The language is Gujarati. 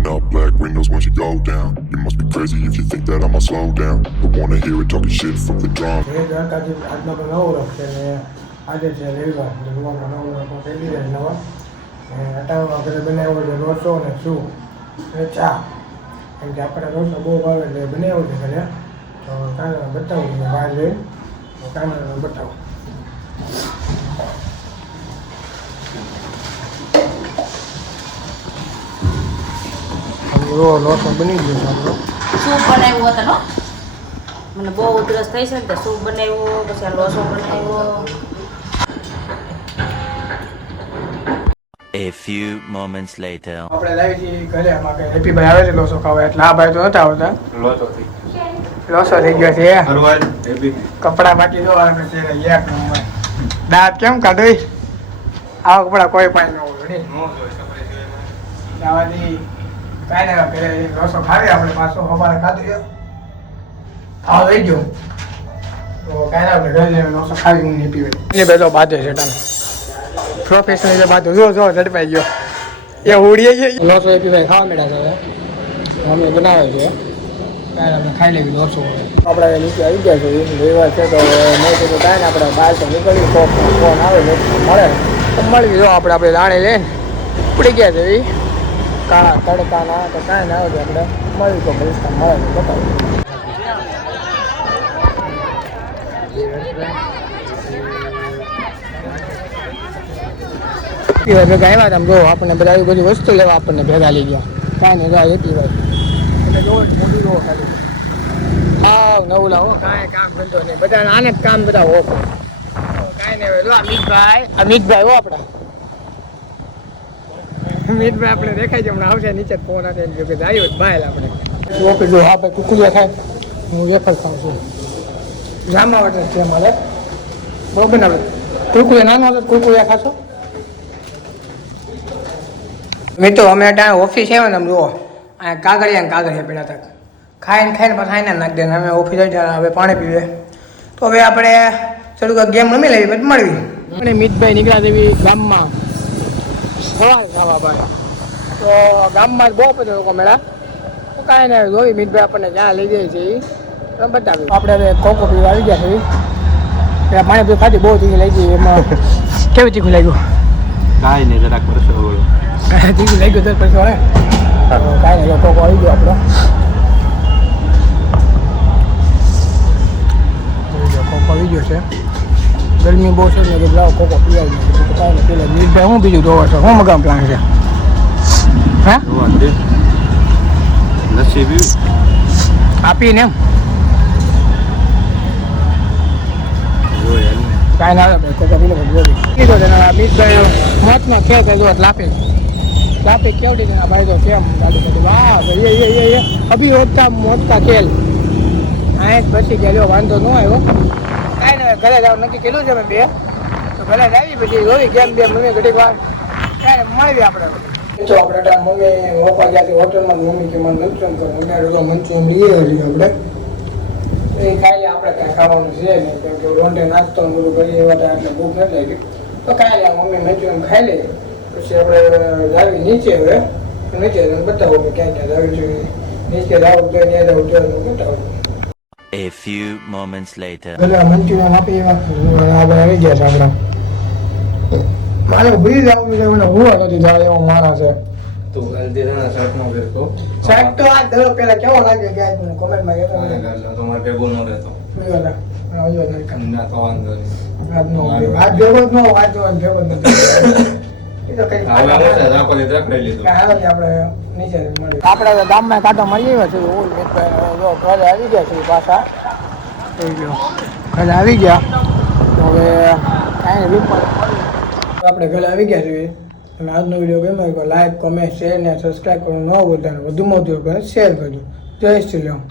Rolling up black windows once you go down. You must be crazy if you think that I'ma slow down. But wanna hear it talking shit, fuck the drum. જય દ્વારકાજી આજનો તો નવો રખ છે ને આજે છે રવિવાર એટલે નવો નવો રખ પહેલી જાય નવા ને અટાણમાં ઘરે બનાવ્યો છે લોચો ને શું અને ચા કેમ કે આપણે લોચો બહુ ભાવે એટલે બનાવ્યો છે ઘરે તો કાલે બતાવું છું બહાર જઈ તો કાલે બતાવું એવો લોચો બની ગયો આપણો. સૂપ બનાવ્યું હતું મને બહુ ઉધરસ થઈ છે ને તો સૂપ બનાવ્યો પછી આ લોસો બનાવ્યો. A few moments later. આપણે લાવી છીએ ઘરે આમાં કે હેપી ભાઈ આવે છે લોસો ખાવા એટલે આ ભાઈ તો નતા આવતા. લોચો થઈ લોસો થઈ ગયો છે હેપી. કપડા બાકી જો આવે છે એક નંબર. દાંત કેમ કાઢોય? આવા કપડા કોઈ પણ ન હોય નહીં કાંઈ ના પેલા લોસો ખાવી આપણે પાછો સવારે ખાધી ખાવા લઈ ગયો. તો કાંઈ ના આપણે ઘરે જઈને રસો ખાવી હું નહીં પીવે એ બધો બાજે છે તને પ્રોફેશનલ જે બાધો જો જો ઝડપાઈ ગયો. એ ઉડીએ ગયો રસો એ પીવાય ખાવા મેળા છે મમ્મી બનાવે છે. ખાઈ લેવી લોસો આપણે નીચે આવી ગયા છે. તો મેં કીધું કાંઈ ને આપણે બહાર તો નીકળી ફોન ફોન આવે મળે. તો મળી જો આપણે આપણે લાણે લઈને ઉપડી ગયા છે એ કાળા તડકાના તો કાંઈ ના આવે આપણે મળ્યું તો ભવિષ્ય મળે તો બતાવું આપણને બધા આવી બધી વસ્તુ લેવા આપણને ભેગા લઈ ગયા. કાંઈ નહીં, જાય એટલી ભાઈ મોટી જોવો ખાલી હાવ નવું લાવો. કાંઈ કામ ધંધો નહીં. બધા આને કામ બધા હો. કાંઈ નહીં અમિતભાઈ અમિતભાઈ હો આપણા. અમિતભાઈ આપણે દેખાય છે હમણાં આવશે નીચે ફોન આવે એમ કે આવ્યો બાયલ આપણે. ઓકે જો હા ભાઈ કુકુલિયા ખાય. હું વેફર ખાઉં છું. જામા વાટર છે મારે બરોબર ને આપણે? નાનો હતો કુરકુરિયા ખાશો? મિત્રો અમે ત્યાં ઓફિસ આવ્યા ને આમ જુઓ. આ કાગળિયા ને કાગળિયા પેલા તક ખાઈને ખાઈને પાછા આઈને નાખી દે અમે ઓફિસ આવી જાય હવે પાણી પીવે. તો હવે આપણે થોડુંક ગેમ રમી લેવી પછી મળવી. અને મિતભાઈ નીકળ્યા દેવી ગામમાં. સવાર ખાવા ભાઈ. તો ગામમાં જ બહુ બધા લોકો મેળા તો કાંઈ નહીં જોઈ મિતભાઈ આપણને જ્યાં લઈ જાય છે એ બતાવી આપણે હવે કોકો પીવા આવી ગયા છે એટલે પાણી પીવા ખાધી બહુ તીખી લઈ ગઈ એમાં કેવું તીખું લાગ્યું? કાંઈ નહીં જરાક પરસો તીખું લઈ ગયું તો પછી હવે કાંઈ નહીં કોકો આવી ગયો આપણો. કોકો આવી ગયો છે. ગરમી બહુ છે ને એટલે લાવો કોકો પીવાય તો કાંઈ પેલા નીરભાઈ હું બીજું જોવો છો હું મગામ પ્લાન છે? હા? લસ્સી પીવું આપીને એમ. કાંઈ ના આવે કોકો પી લો જોડી કીધો છે ને અમિતભાઈ મોતમાં ખેલ કરી દો લાપે. ટ્રાફિક કેવડી ને ભાઈ તો કેમ? ગાડી બધું વાહ એ અભી હોતા મોતકા ખેલ. આય જ બસી ગયા વાંધો ન આવ્યો ઘરે જવાનું નક્કી કર્યું છે મેં બે. તો ઘરે જ આવી પછી જોઈ કેમ બે મમ્મી ઘડીક વાર ત્યારે મળવી આપણે. તો ત્યાં ઓપા ગયા હોટલમાં મમ્મી કે મને મંચુરિયન કરો મમ્મી લઈએ છીએ આપણે. આપણે કાંઈ ખાવાનું છે નહીં કેમ કે નાસ્તો બધું કરીએ એવા એટલે ભૂખ નથી લાગી. તો નહીં મમ્મી મંચુરિયન ખાઈ લઈએ પછી આપણે નીચે હવે. નીચે બતાવો કે ક્યાં ક્યાં જોઈએ નીચે જાવું તો ત્યાં જાવું તો બતાવું. A few moments later. પેલા મંચુરિયન આપી એવા આપણે આવી ગયા છે આપણા. મારે ઊભી જવું છે મને હું નથી જાય એવો મારા છે. તું હલ્દી ના શર્ટનો પહેરતો સાહેબ તો આ દરો પેલા કેવો લાગે કે આ મને કોમેન્ટમાં કહેતો મને ગાલ તો મારે ભેગો ન રહેતો. વાર આવજો ના તો અંદર નહીં. આજનો આજ ભેગો જ ન આજ જો ભેગો જ નથી. તો તો ગામમાં કાંટો મળી ગયો છે ઘરે આવી ગયા છે પાછા. ઘરે આવી ગયા. હવે કાંઈ આપણે ઘરે આવી ગયા છીએ. અને આજનો વીડિયો ગમે હોય લાઈક કોમેન્ટ શેર ને સબસ્ક્રાઈબ કરવાનું ન અને વધુમાં વધુ શેર કરજો. જય શ્રી રામ.